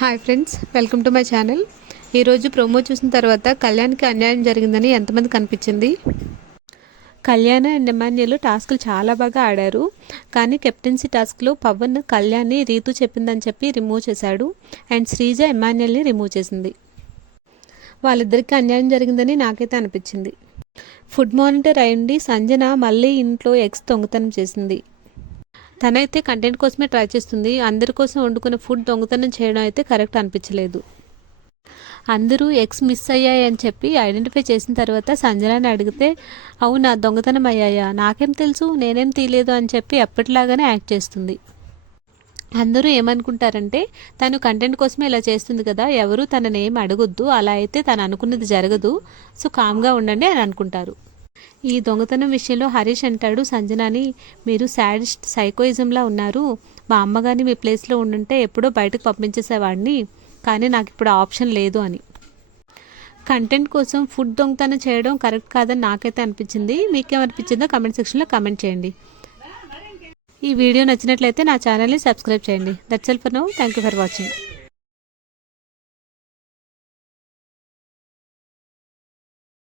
Hi friends, welcome to my channel. ఈరోజు promo చూసిన తర్వాత కళ్యాణ్కి అన్యాయం జరిగిందని ఎంతమంది కనిపించింది. కళ్యాణ్ అండ్ ఎమాన్యుల్ టాస్క్లు చాలా బాగా ఆడారు. కానీ కెప్టెన్సీ టాస్క్లో పవన్ కళ్యాణ్ని రీతు చెప్పిందని చెప్పి రిమూవ్ చేశాడు. అండ్ శ్రీజ ఎమాన్యుల్ని రిమూవ్ చేసింది. వాళ్ళిద్దరికీ అన్యాయం జరిగిందని నాకైతే అనిపించింది. ఫుడ్ మానిటర్ అయ్యండి సంజన మళ్ళీ ఇంట్లో ఎగ్స్ దొంగతనం చేసింది. తనైతే కంటెంట్ కోసమే ట్రై చేస్తుంది. అందరి కోసం వండుకున్న ఫుడ్ దొంగతనం చేయడం అయితే కరెక్ట్ అనిపించలేదు. అందరూ ఎగ్స్ మిస్ అయ్యాయి అని చెప్పి ఐడెంటిఫై చేసిన తర్వాత సంజనాని అడిగితే అవునా దొంగతనం అయ్యాయా, నాకేం తెలుసు, నేనేం తీయలేదు అని చెప్పి ఎప్పటిలాగానే యాక్ట్ చేస్తుంది. అందరూ ఏమనుకుంటారంటే తను కంటెంట్ కోసమే ఇలా చేస్తుంది కదా, ఎవరు తనని ఏం అడగొద్దు, అలా అయితే తను అనుకున్నది జరగదు, సో కామ్గా ఉండండి అని అనుకుంటారు. ఈ దొంగతనం విషయంలో హరీష్ అంటాడు సంజనాని, మీరు సాడిస్ట్ సైకోయిజంలా ఉన్నారు, మా అమ్మగారిని మీ ప్లేస్లో ఉండుంటే ఎప్పుడో బయటకు పంపించేసేవాడిని, కానీ నాకు ఇప్పుడు ఆప్షన్ లేదు అని. కంటెంట్ కోసం ఫుడ్ దొంగతనం చేయడం కరెక్ట్ కాదని నాకైతే అనిపించింది. మీకేమనిపించిందో కమెంట్ సెక్షన్లో కమెంట్ చేయండి. ఈ వీడియో నచ్చినట్లయితే నా ఛానల్ని సబ్స్క్రైబ్ చేయండి. That's all for now. Thank you for watching.